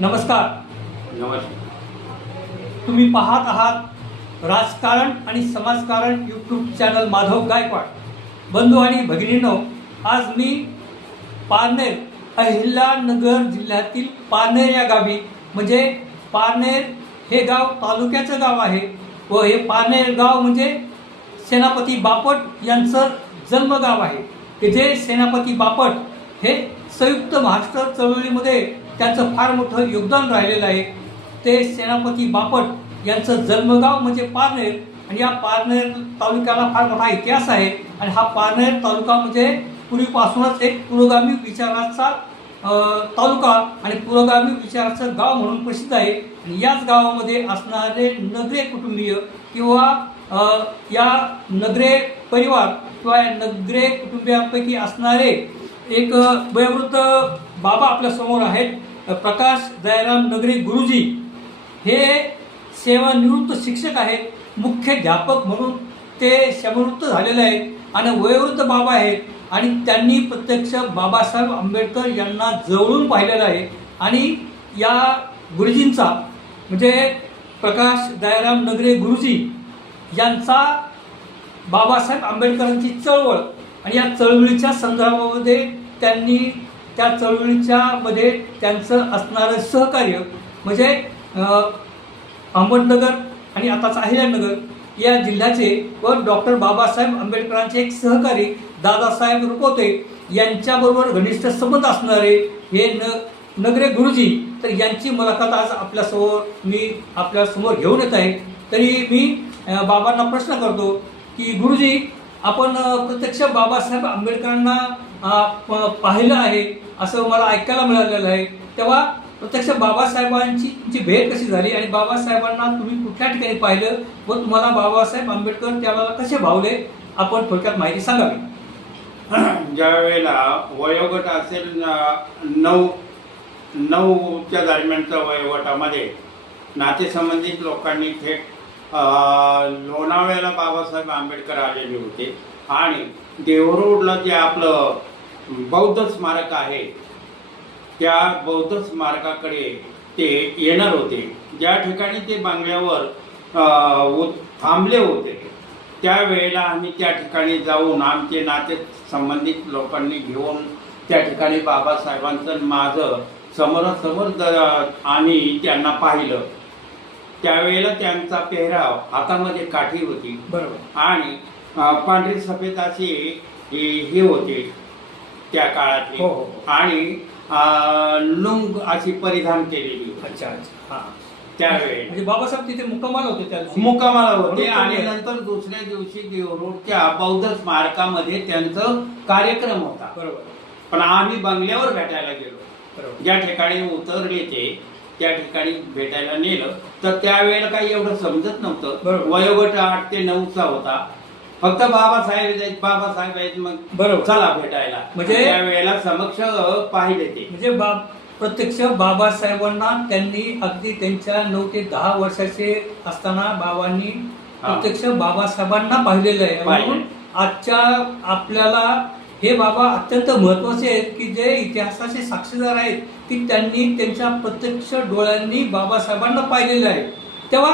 नमस्कार. तुम्ही पाहत आहात राजकारण आणि समाजकारण यूट्यूब चॅनल माधव गायकवाड. बंधू आणि भगिनींनो, आज मी पारनेर, अहिल्यानगर जिल्ह्यातील पारनेर या गावी, म्हणजे पारनेर हे गाव तालुक्याचं गाव आहे व हे पारनेर गाव म्हणजे सेनापती बापट यांचं जन्मगाव आहे. की जे सेनापती बापट हे संयुक्त महाराष्ट्र चळवळीमध्ये त्याचं फार मोठं योगदान राहिलेलं आहे. ते सेनापती बापट यांचं जन्मगाव म्हणजे पारनेर आणि या पारनेर तालुक्याला फार मोठा इतिहास आहे. आणि हा पारनेर तालुका म्हणजे पूर्वीपासूनच एक पुरोगामी विचाराचा तालुका आणि पुरोगामी विचाराचं गाव म्हणून प्रसिद्ध आहे. आणि याच गावामध्ये असणारे नगरे कुटुंबीय किंवा या नगरे परिवार किंवा नगरे कुटुंबियांपैकी असणारे एक वयोवृद्ध बाबा आपल्या समोर आहेत. प्रकाश दयाराम नगरे गुरुजी हे सेवानिवृत्त शिक्षक आहेत. मुख्याध्यापक म्हणून ते सेवानिवृत्त झालेले आहेत आणि वयोवृद्ध बाबा आहेत. आणि त्यांनी प्रत्यक्ष बाबासाहेब आंबेडकर यांना जवळून पाहिलेलं आहे. आणि या गुरुजींचा म्हणजे प्रकाश दयाराम नगरे गुरुजी यांचा बाबासाहेब आंबेडकरांची चळवळ आणि या चळवळीच्या संदर्भामध्ये त्यांनी त्या चळवळीच्या मध्ये त्यांचं असणारं सहकार्य म्हणजे अहमदनगर आणि आताच अहिल्यानगर या जिल्ह्याचे व डॉक्टर बाबासाहेब आंबेडकरांचे एक सहकारी दादासाहेब रुपवते यांच्याबरोबर घनिष्ठ संबंध असणारे हे नगरे गुरुजी, तर यांची मुलाखत आज मी आपल्यासमोर घेऊन येत आहे. तरी मी बाबांना प्रश्न करतो की गुरुजी, आपण प्रत्यक्ष बाबासाहेब आंबेडकरांना पाहिलं आहे असं मला ऐकायला मिळालेलं आहे. तेव्हा प्रत्यक्ष बाबासाहेबांची तुमची भेट कशी झाली आणि बाबासाहेबांना तुम्ही कुठल्या ठिकाणी पाहिलं व तुम्हाला बाबासाहेब आंबेडकर त्याला कसे भावले, आपण थोडक्यात माहिती सांगावी. ज्या वेळेला वयोगट असेल 9च्या दरम्यानच्या वयोगटामध्ये नातेसंबंधित लोकांनी थेट लोणावळ्याला बाबासाहेब आंबेडकर आलेले होते आणि देवरोडला जे आपलं बौद्ध स्मारक आहे त्या बौद्ध स्मारकाकडे ते येणार होते. ज्या ठिकाणी ते बंगल्यावर थांबले होते त्यावेळेला आम्ही त्या ठिकाणी जाऊन आमचे नाते संबंधित लोकांनी घेऊन त्या ठिकाणी बाबासाहेबांचं माझं समोरासमोर आम्ही त्यांना पाहिलं. त्यावेळेला त्यांचा पेहराव हातामध्ये काठी होती बरोबर आणि पांढरी सफेद अशी हे होते त्या काळातली आणि लुंग अशी परिधान केलेली. अच्छा अच्छा. हा, त्यावेळी म्हणजे बाबासाहेब तिथे मुक्कामाला होते, त्या मुक्कामाला होते. आणि नंतर दुसऱ्या दिवशी देवरोडच्या बौद्ध स्मारकामध्ये त्यांचा कार्यक्रम होता. बरोबर. पण आम्ही बंगल्यावर भेटायला गेलो. ज्या ठिकाणी उतरले ते त्या ठिकाणी भेटायला नेलं तर त्यावेळेला काही एवढं समजत नव्हतं. वयोगट 8 ते 9चा होता. फक्त बाबासाहेब आहेत मग बरोबर चला भेटायला, म्हणजे त्यावेळेला समक्ष पाहिले ते म्हणजे प्रत्यक्ष बाबासाहेबांना त्यांनी अगदी त्यांच्या 9 ते 10 वर्षाचे असताना बाबांनी प्रत्यक्ष बाबासाहेबांना पाहिलेलं आहे. म्हणून आजच्या आपल्याला हे बाबा अत्यंत महत्वाचे आहेत की जे इतिहासाचे साक्षीदार आहेत की त्यांनी त्यांच्या प्रत्यक्ष डोळ्यांनी बाबासाहेबांना पाहिलेलं आहे. तेव्हा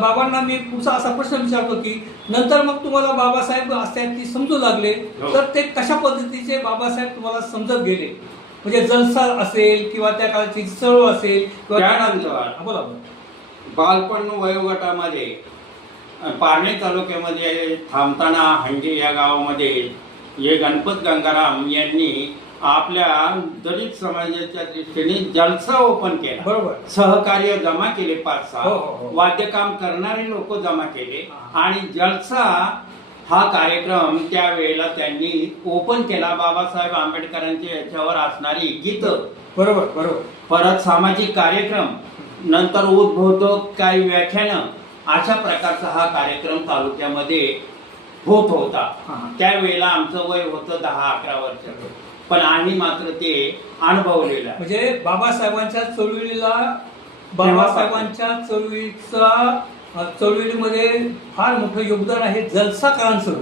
बाबांना मी पुढचा असा प्रश्न विचारतो की नंतर मग तुम्हाला बाबासाहेब असल्याची समजू लागले तर ते कशा पद्धतीचे बाबासाहेब तुम्हाला समजत गेले, म्हणजे जलसा असेल किंवा त्या काळाची चळवळ असेल किंवा त्यानंतर बोला. बालपण वयोगटामध्ये पारनेर तालुक्यामध्ये थांबताना हंगे या गावामध्ये हे गणपत गंगाराम यांनी आपल्या दलित समाजाच्या दृष्टीने जलसा ओपन केला. बरोबर. सहकार्य जमा केले 5-6 वाद्यकाम करणारे लोक जमा केले आणि जलसा हा कार्यक्रम त्यावेळेला त्यांनी ओपन केला. बाबासाहेब आंबेडकरांच्या याच्यावर असणारी गीत बरोबर बरोबर परत सामाजिक कार्यक्रम नंतर उद्भवतो काही व्याख्यानं अशा प्रकारचा हा कार्यक्रम तालुक्यामध्ये होत होता. त्यावेळेला आमचं वय होतं 10-11 वर्ष, पण आम्ही मात्र ते अनुभवलेलं. म्हणजे बाबासाहेबांच्या चळवळीमध्ये फार मोठं योगदान आहे जलसाकारांचं.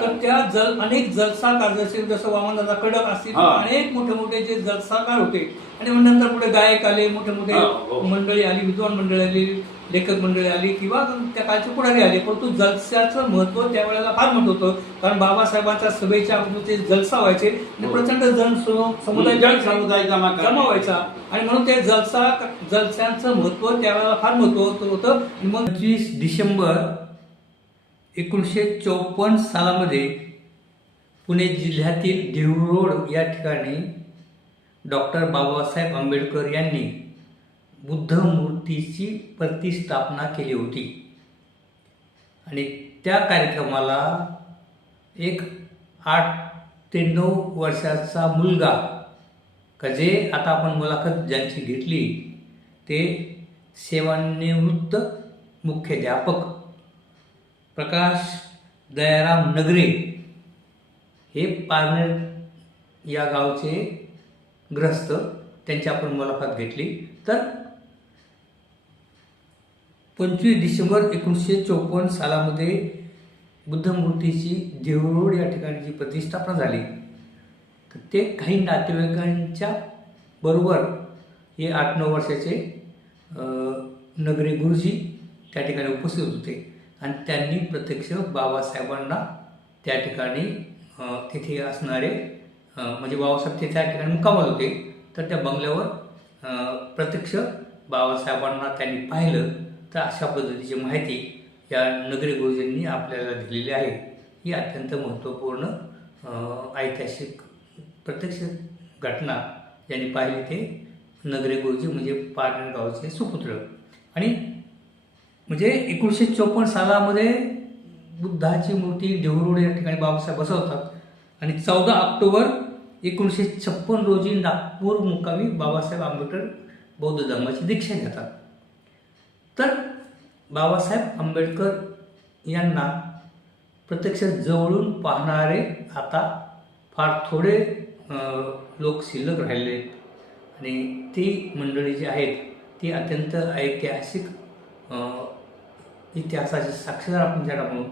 तर त्या अनेक जलसाकार जसे वामनदादा कडक असतील अनेक मोठे मोठे जे जलसाकार होते आणि मग नंतर पुढे गायक आले, मोठे मोठे हो. मंडळी आली, विद्वान मंडळी आली, लेखक मंडळी आली किंवा त्या काळचे पुढारी आले. परंतु जलस्याचं महत्व त्यावेळेला फार मोठं होतं, कारण बाबासाहेबांच्या सभेच्या अगोदर ते जलसा व्हायचे आणि प्रचंड समुदाय समुदाय जमा व्हायचा आणि म्हणून ते जलस्यांचं महत्व त्यावेळेला फार महत्व होतं. आणि मग 25 डिसेंबर 1954 सालामध्ये पुणे जिल्ह्यातील देहूरोड या ठिकाणी डॉक्टर बाबासाहेब आंबेडकर यांनी बुद्ध मूर्तीची प्रतिष्ठापना केली होती. आणि त्या कार्यक्रमाला एक 8 ते 9 वर्षाचा मुलगा, का जे आता आपण मुलाखत ज्यांची घेतली ते सेवानिवृत्त मुख्याध्यापक प्रकाश दयाराम नगरे हे पारनेर या गावचे ग्रस्त, त्यांची आपण मुलाखत घेतली. तर 25 डिसेंबर 1954 सालामध्ये बुद्धमूर्तीची देहूरोड या ठिकाणी जी प्रतिष्ठापना झाली, तर ते काही नातेवाईकांच्या बरोबर हे 8-9 वर्षाचे नगरे गुरुजी त्या ठिकाणी उपस्थित होते आणि त्यांनी प्रत्यक्ष बाबासाहेबांना त्या ठिकाणी तिथे असणारे म्हणजे बाबासाहेब ते त्या ठिकाणी मुक्कामाला होते, तर त्या बंगल्यावर प्रत्यक्ष बाबासाहेबांना त्यांनी पाहिलं. तर अशा पद्धतीची माहिती या नगरे गुरुजींनी आपल्याला दिलेली आहे. ही अत्यंत महत्त्वपूर्ण ऐतिहासिक प्रत्यक्ष घटना ज्यांनी पाहिली ते नगरे गुरुजी म्हणजे पारनेर गावचे सुपुत्र. आणि म्हणजे 1954 सालामध्ये बुद्धाची मूर्ती देहूरोड या ठिकाणी बाबासाहेब बसवतात आणि 14 ऑक्टोबर 1956 रोजी नागपूर मुक्कामी बाबासाहेब आंबेडकर बौद्ध धर्माची दीक्षा घेतात. तर बाबासाहेब आंबेडकर यांना प्रत्यक्ष जवळून पाहणारे आता फार थोडे लोक शिल्लक राहिले आहेत आणि ती मंडळी जी आहेत ती अत्यंत ऐतिहासिक इतिहासाचे साक्षीदार आपण ज्याला म्हणू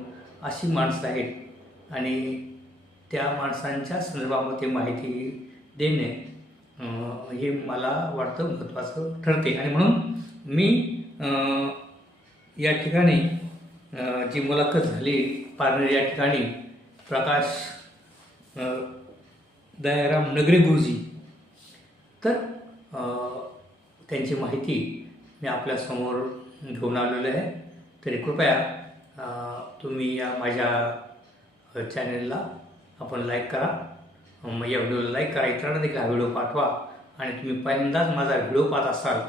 अशी माणसं आहेत आणि त्या माणसांच्या संदर्भामध्ये माहिती देणे हे मला वाटतं महत्त्वाचं ठरते. आणि म्हणून मी या ठिकाणी जी मुलाखत झाली पारनेर या ठिकाणी प्रकाश दयाराम नगरे गुरुजी, तर त्यांची माहिती मी आपल्यासमोर घेऊन आलेलो आहे. तरी कृपया तुम्ही या माझ्या चॅनलला आपण लाईक करा, या व्हिडिओला लाईक करा, इतरांना देखील हा व्हिडिओ पाठवा. आणि तुम्ही पहिल्यांदाच माझा व्हिडिओ पाहत असाल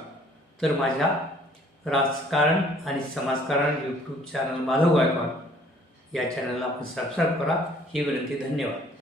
तर माझ्या राजकारण आणि समाजकारण यूट्यूब चॅनल माधव गायकवाड या चॅनलला आपण सबस्क्राईब करा, ही विनंती. धन्यवाद.